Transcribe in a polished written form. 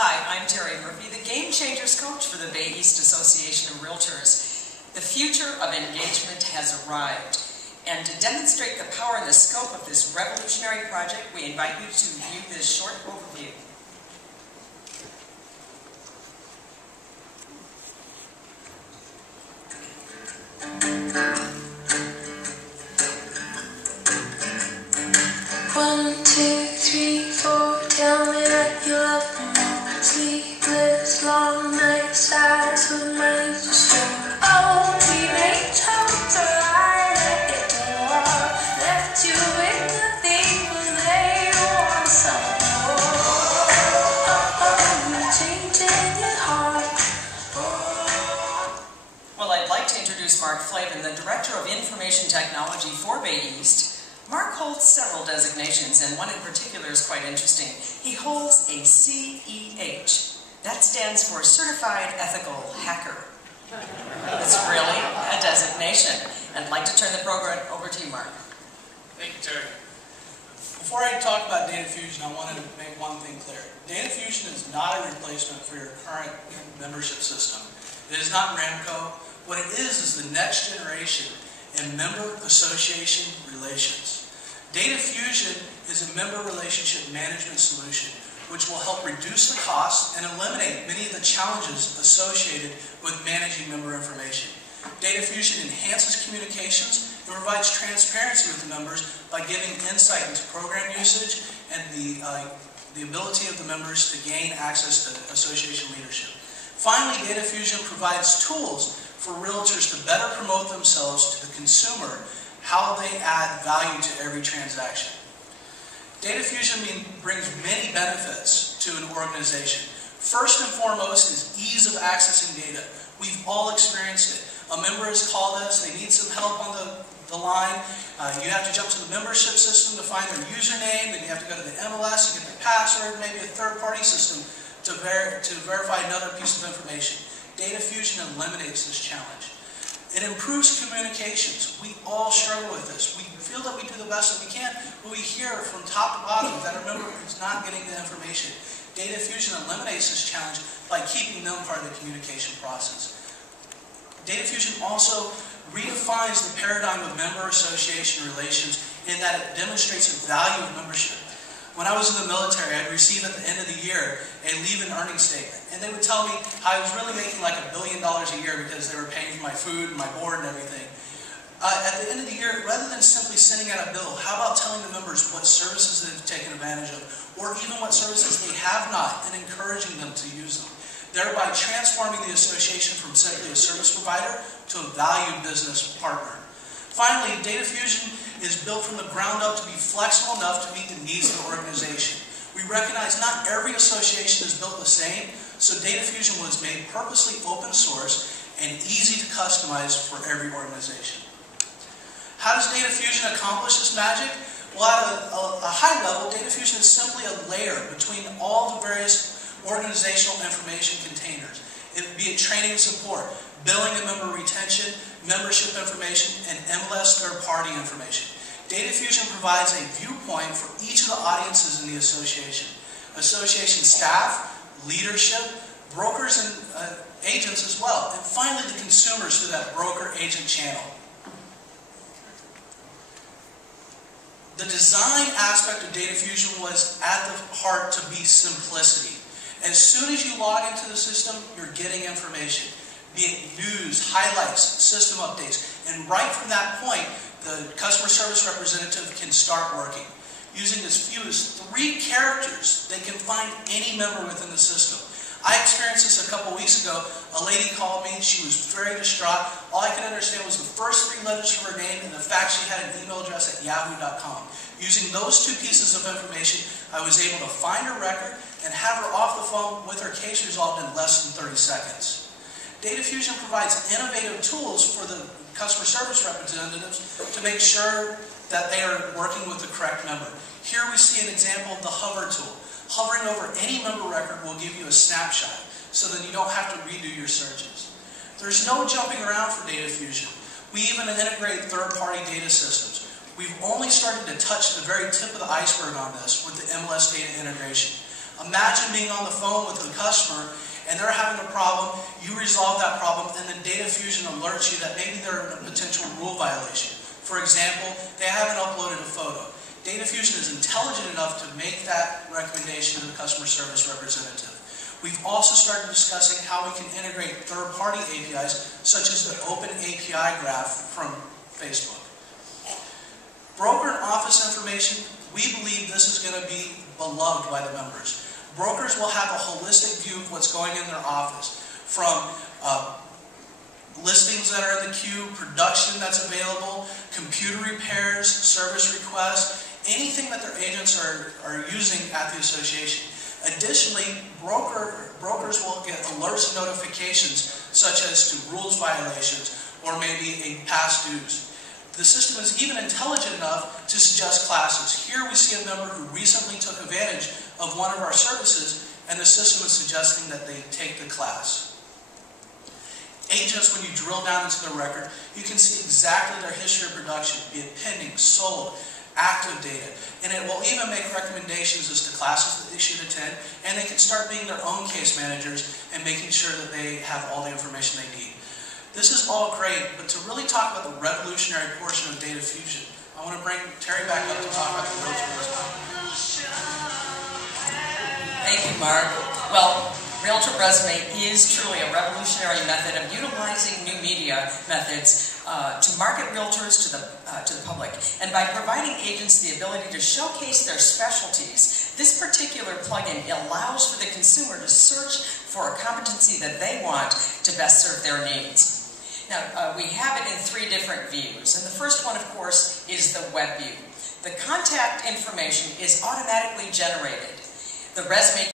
Hi, I'm Terri Murphy, the Game Changers Coach for the Bay East Association of Realtors. The future of engagement has arrived, and to demonstrate the power and the scope of this revolutionary project, we invite you to view this short overview. One, two, three, four, tell me that you love me more. Sleepless, long nights, eyes with minds to share. Oh, teenage hopes are lying at your door. Left you with nothing when they want some more. You're changing your heart. Well, I'd like to introduce Mark Flavin, the Director of Information Technology for Bay East. Mark holds several designations, and one in particular is quite interesting. He holds a CEH. That stands for Certified Ethical Hacker. It's really a designation. I'd like to turn the program over to you, Mark. Thank you, Terri. Before I talk about Data Fusion, I wanted to make one thing clear. Data Fusion is not a replacement for your current membership system. It is not Ramco. What it is the next generation in member association relations. Data Fusion is a member relationship management solution which will help reduce the costs and eliminate many of the challenges associated with managing member information. Data Fusion enhances communications and provides transparency with the members by giving insight into program usage and the ability of the members to gain access to association leadership. Finally, Data Fusion provides tools for realtors to better promote themselves to the consumer, how they add value to every transaction. Data Fusion brings many benefits to an organization. First and foremost is ease of accessing data. We've all experienced it. A member has called us, they need some help on the line. You have to jump to the membership system to find their username, then you have to go to the MLS to get their password, maybe a third-party system to verify another piece of information. Data Fusion eliminates this challenge. It improves communications. We all struggle with this. We feel that we do the best that we can, but we hear from top to bottom that our member is not getting the information. Data Fusion eliminates this challenge by keeping them part of the communication process. Data Fusion also redefines the paradigm of member association relations in that it demonstrates the value of membership. When I was in the military, I'd receive at the end of the year a leave-in earnings statement. And they would tell me how I was really making like $1 billion a year because they were paying for my food and my board and everything. At the end of the year, rather than simply sending out a bill, how about telling the members what services they've taken advantage of, or even what services they have not, and encouraging them to use them, thereby transforming the association from simply a service provider to a valued business partner. Finally, Data Fusion is built from the ground up to be flexible enough to meet the needs of the organization. We recognize not every association is built the same, so Data Fusion was made purposely open source and easy to customize for every organization. How does Data Fusion accomplish this magic? Well, at a high level, Data Fusion is simply a layer between all the various organizational information containers, be it training and support, billing and member retention, membership information, and MLS third-party information. Data Fusion provides a viewpoint for each of the audiences in the association. Association staff, leadership, brokers and agents as well, and finally the consumers through that broker-agent channel. The design aspect of Data Fusion was at the heart to be simplicity. As soon as you log into the system, you're getting information, be it news, highlights, system updates, and right from that point, the customer service representative can start working. Using as few as 3 characters, they can find any member within the system. I experienced this a couple weeks ago. A lady called me, she was very distraught. All I could understand was the first 3 letters of her name and the fact she had an email address at yahoo.com. Using those 2 pieces of information, I was able to find her record and have her off the phone with her case resolved in less than 30 seconds. Data Fusion provides innovative tools for the customer service representatives to make sure that they are working with the correct member. Here we see an example of the hover tool. Hovering over any member record will give you a snapshot, so that you don't have to redo your searches. There's no jumping around for Data Fusion. We even integrate third-party data systems. We've only started to touch the very tip of the iceberg on this with the MLS data integration. Imagine being on the phone with a customer and they're having a problem, you resolve that problem, and then Data Fusion alerts you that maybe they're in a potential rule violation. For example, they haven't uploaded a photo. Data Fusion is intelligent enough to make that recommendation to the customer service representative. We've also started discussing how we can integrate third-party APIs, such as the Open API Graph from Facebook. Broker and office information, we believe this is going to be beloved by the members. Brokers will have a holistic view of what's going in their office, from listings that are in the queue, production that's available, computer repairs, service requests, anything that their agents are using at the association. Additionally, brokers will get alerts and notifications such as to rules violations or maybe a past dues. The system is even intelligent enough to suggest classes. Here we see a member who recently took advantage of one of our services, and the system is suggesting that they take the class. Agents, when you drill down into the record, you can see exactly their history of production, be it pending, sold, active data, and it will even make recommendations as to classes that they should attend, and they can start being their own case managers and making sure that they have all the information they need. This is all great, but to really talk about the revolutionary portion of Data Fusion, I want to bring Terri back up to talk about the Realtor Resume. Thank you, Mark. Well, Realtor Resume is truly a revolutionary method of utilizing new media methods to market realtors to the public. And by providing agents the ability to showcase their specialties, this particular plugin allows for the consumer to search for a competency that they want to best serve their needs. Now, we have it in 3 different views, and the first one, of course, is the web view. The contact information is automatically generated. The resume